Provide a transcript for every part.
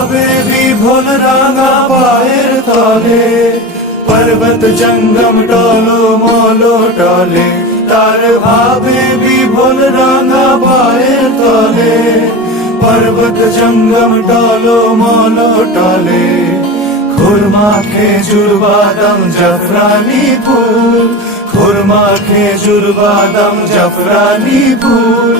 ভাবে বিভোল রাঙা পায়ের তলে পর্বত জঙ্গম ডলো মলো টলে তার ভাবে বিভোল রাঙা পায়ের তলে পর্বত জঙ্গম ডলো মলো টলে খুরমা খেজুর বাদাম জাফরানি ফুল খুরমা খেজুর, বাদাম জাফরানি ফুল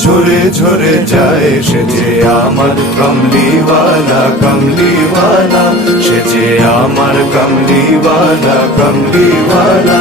ঝরে ঝরে যায় সেজে আমার কমলিওয়ালা কমলিওয়ালা। সেজে আমার কমলিওয়ালা কমলিওয়ালা।